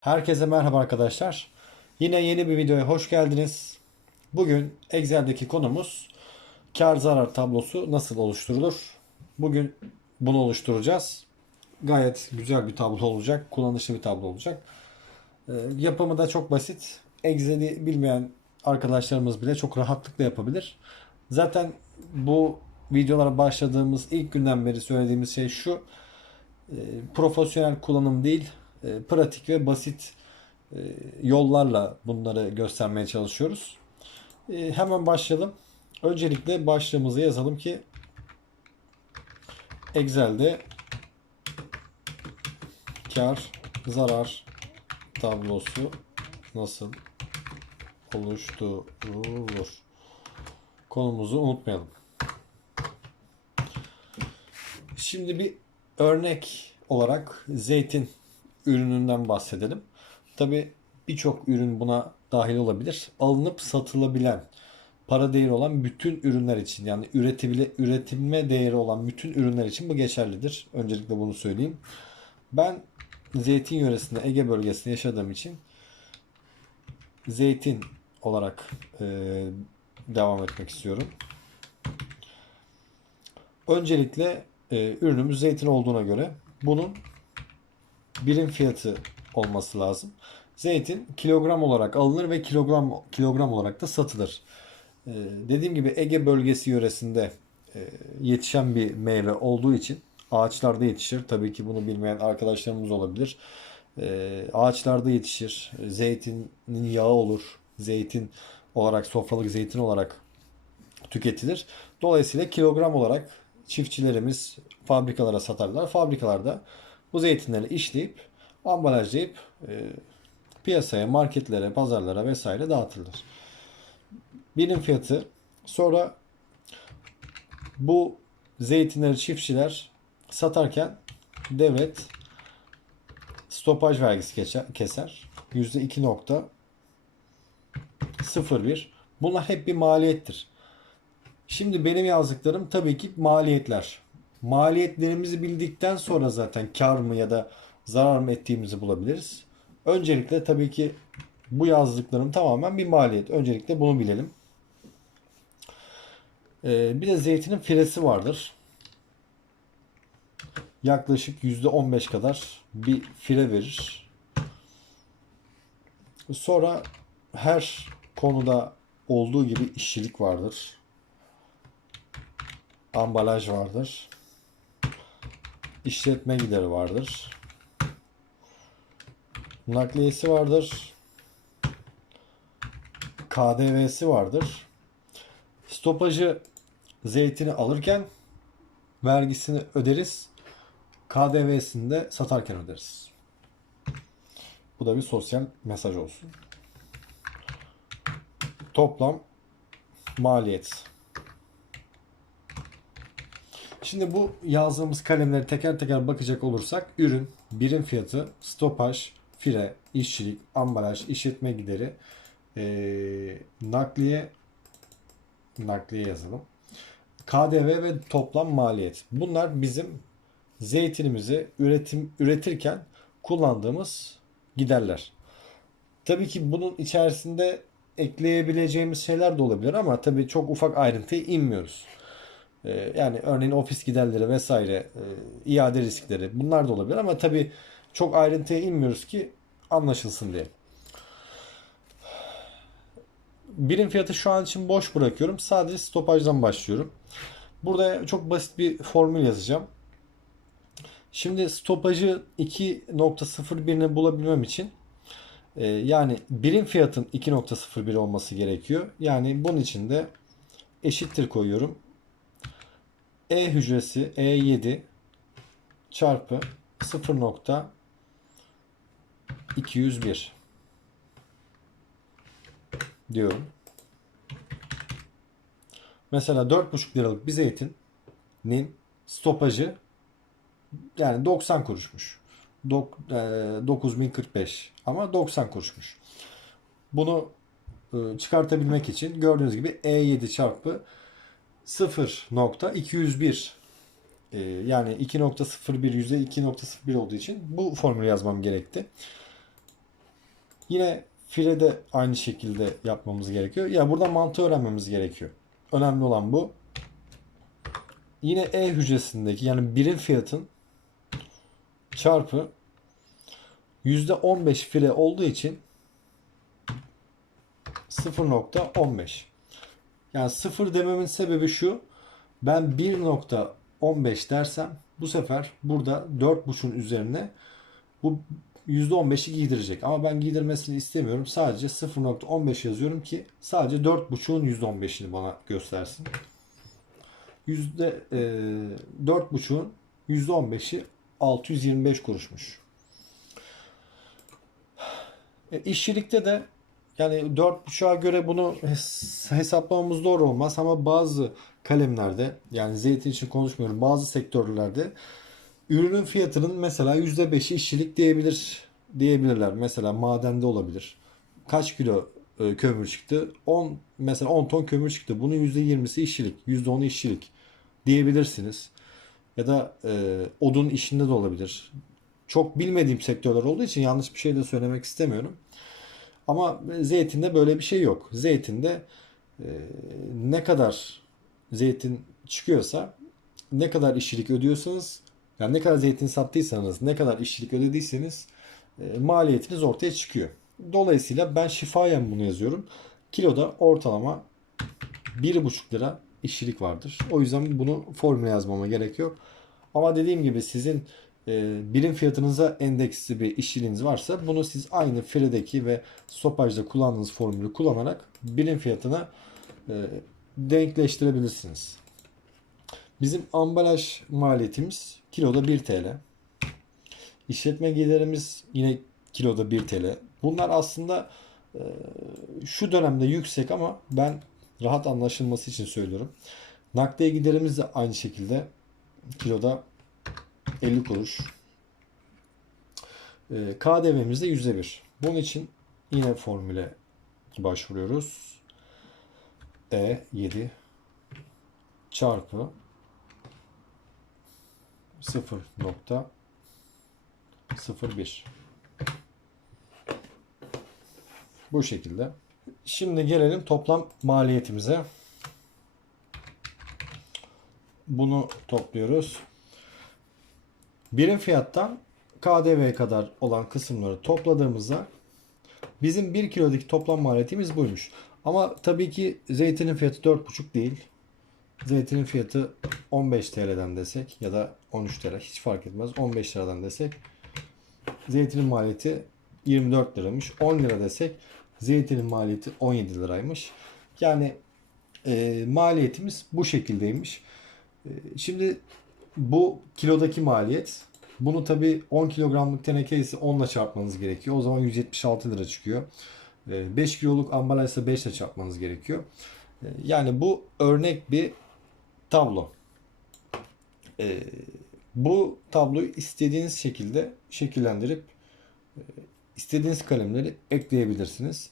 Herkese merhaba arkadaşlar. Yine yeni bir videoya hoş geldiniz. Bugün Excel'deki konumuz kar zarar tablosu nasıl oluşturulur? Bugün bunu oluşturacağız. Gayet güzel bir tablo olacak. Kullanışlı bir tablo olacak. Ee, yapımı da çok basit. Excel'i bilmeyen arkadaşlarımız bile çok rahatlıkla yapabilir. Zaten bu videolara başladığımız ilk günden beri söylediğimiz şey şu. E, profesyonel kullanım değil, pratik ve basit e, yollarla bunları göstermeye çalışıyoruz. E, hemen başlayalım. Öncelikle başlığımızı yazalım ki Excel'de kar zarar tablosu nasıl oluşturulur? Konumuzu unutmayalım. Şimdi bir örnek olarak zeytin ürününden bahsedelim. Tabi birçok ürün buna dahil olabilir. Alınıp satılabilen, para değeri olan bütün ürünler için yani üretibile, üretilme değeri olan bütün ürünler için bu geçerlidir. Öncelikle bunu söyleyeyim. Ben zeytin yöresinde Ege bölgesinde yaşadığım için zeytin olarak e, devam etmek istiyorum. Öncelikle e, ürünümüz zeytin olduğuna göre bunun birim fiyatı olması lazım. Zeytin kilogram olarak alınır ve kilogram kilogram olarak da satılır. Ee, dediğim gibi Ege bölgesi yöresinde e, yetişen bir meyve olduğu için ağaçlarda yetişir. Tabii ki bunu bilmeyen arkadaşlarımız olabilir. Ee, ağaçlarda yetişir. Zeytinin yağı olur. Zeytin olarak sofralık zeytin olarak tüketilir. Dolayısıyla kilogram olarak çiftçilerimiz fabrikalara satarlar. Fabrikalarda bu zeytinleri işleyip ambalajlayıp e, piyasaya, marketlere, pazarlara vesaire dağıtılır. Birim fiyatı sonra bu zeytinleri çiftçiler satarken devlet stopaj vergisi keser. keser. %2.01 Bunlar hep bir maliyettir. Şimdi benim yazdıklarım tabii ki maliyetler. Maliyetlerimizi bildikten sonra zaten kar mı ya da zarar mı ettiğimizi bulabiliriz. Öncelikle tabii ki bu yazdıklarım tamamen bir maliyet. Öncelikle bunu bilelim. Ee, bir de zeytinin firesi vardır. Yaklaşık %15 kadar bir fire verir. Sonra her konuda olduğu gibi işçilik vardır. Ambalaj vardır. İşletme gideri vardır. Nakliyesi vardır. KDV'si vardır. Stopajı zeytini alırken vergisini öderiz. KDV'sini de satarken öderiz. Bu da bir sosyal mesaj olsun. Toplam maliyet. Şimdi bu yazdığımız kalemleri teker teker bakacak olursak ürün, birim fiyatı, stopaj, fire, işçilik, ambalaj, işletme gideri, ee, nakliye, nakliye yazalım. KDV ve toplam maliyet. Bunlar bizim zeytinimizi üretim üretirken kullandığımız giderler. Tabii ki bunun içerisinde ekleyebileceğimiz şeyler de olabilir ama tabii çok ufak ayrıntıya inmiyoruz. Ee, yani örneğin ofis giderleri vesaire, e, iade riskleri bunlar da olabilir ama tabii çok ayrıntıya inmiyoruz ki anlaşılsın diye. Birim fiyatı şu an için boş bırakıyorum. Sadece stopajdan başlıyorum. Burada çok basit bir formül yazacağım. Şimdi stopajı 2.01'ini bulabilmem için e, yani birim fiyatın 2.01 olması gerekiyor. Yani bunun için de eşittir koyuyorum. E hücresi E7 çarpı 0.201 diyorum. Mesela 4,5 liralık bir zeytinin stopajı yani 90 kuruşmuş. Dok, e, 9045 ama 90 kuruşmuş. Bunu e, çıkartabilmek için gördüğünüz gibi E7 çarpı 0.201 e, yani 2.01 yüzde 2.01 olduğu için bu formülü yazmam gerekti. Yine filede aynı şekilde yapmamız gerekiyor. Ya burada mantığı öğrenmemiz gerekiyor. Önemli olan bu. Yine E hücresindeki yani birim fiyatın çarpı %15 file olduğu için 0.15. Yani 0 dememin sebebi şu. Ben 1.15 dersem bu sefer burada 4.5'un üzerine bu %15'i giydirecek. Ama ben giydirmesini istemiyorum. Sadece 0.15 yazıyorum ki sadece 4.5'un %15'ini bana göstersin. Yüzde e, 4.5'un %15'i 625 kuruşmuş. E, işçilikte de yani 4.5'a göre bunu hes- hesaplamamız doğru olmaz ama bazı kalemlerde yani zeytin için konuşmuyorum bazı sektörlerde ürünün fiyatının mesela %5'i işçilik diyebilir diyebilirler. Mesela madende olabilir. Kaç kilo e, kömür çıktı? 10 mesela 10 ton kömür çıktı. Bunun %20'si işçilik, %10'u işçilik diyebilirsiniz. Ya da e, odun işinde de olabilir. Çok bilmediğim sektörler olduğu için yanlış bir şey de söylemek istemiyorum. Ama zeytinde böyle bir şey yok. Zeytinde e, ne kadar zeytin çıkıyorsa, ne kadar işçilik ödüyorsanız, yani ne kadar zeytin sattıysanız, ne kadar işçilik ödediyseniz e, maliyetiniz ortaya çıkıyor. Dolayısıyla ben şifayen bunu yazıyorum. Kiloda ortalama 1,5 lira işçilik vardır. O yüzden bunu formüle yazmama gerek yok. Ama dediğim gibi sizin birim fiyatınıza endeksli bir işçiliğiniz varsa bunu siz aynı filedeki ve stopajda kullandığınız formülü kullanarak birim fiyatına e, denkleştirebilirsiniz. Bizim ambalaj maliyetimiz kiloda 1 TL. İşletme giderimiz yine kiloda 1 TL. Bunlar aslında e, şu dönemde yüksek ama ben rahat anlaşılması için söylüyorum. Nakliye giderimiz de aynı şekilde kiloda 50 kuruş. Ee, KDV'miz de %1. Bunun için yine formüle başvuruyoruz. E7 çarpı 0.01 Bu şekilde. Şimdi gelelim toplam maliyetimize. Bunu topluyoruz. Birim fiyattan KDV kadar olan kısımları topladığımızda bizim 1 kilodaki toplam maliyetimiz buymuş. Ama tabii ki zeytinin fiyatı 4,5 değil. Zeytinin fiyatı 15 TL'den desek ya da 13 TL hiç fark etmez. 15 liradan desek zeytinin maliyeti 24 liramış. 10 lira desek zeytinin maliyeti 17 liraymış. Yani e, maliyetimiz bu şekildeymiş. E, şimdi bu kilodaki maliyet. Bunu tabi 10 kilogramlık teneke ise 10 ile çarpmanız gerekiyor. O zaman 176 lira çıkıyor. 5 kiloluk ambalaj ise 5 ile çarpmanız gerekiyor. E, Yani bu örnek bir tablo. E, Bu tabloyu istediğiniz şekilde şekillendirip e, istediğiniz kalemleri ekleyebilirsiniz.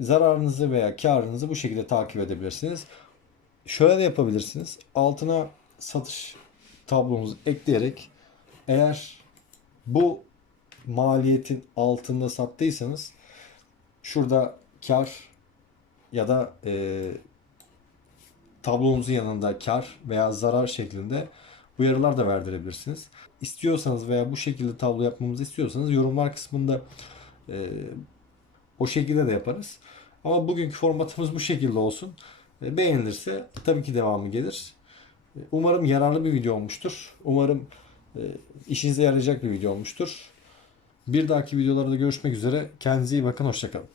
Zararınızı veya karınızı bu şekilde takip edebilirsiniz. Şöyle de yapabilirsiniz. Altına satış tablomuzu ekleyerek eğer bu maliyetin altında sattıysanız şurada kar ya da e, tablomuzun yanında kar veya zarar şeklinde uyarılar da verdirebilirsiniz. İstiyorsanız veya bu şekilde tablo yapmamızı istiyorsanız yorumlar kısmında e, o şekilde de yaparız. Ama bugünkü formatımız bu şekilde olsun. E, beğenilirse tabii ki devamı gelir. Umarım yararlı bir video olmuştur. Umarım e, işinize yarayacak bir video olmuştur. Bir dahaki videolarda görüşmek üzere. Kendinize iyi bakın. Hoşçakalın.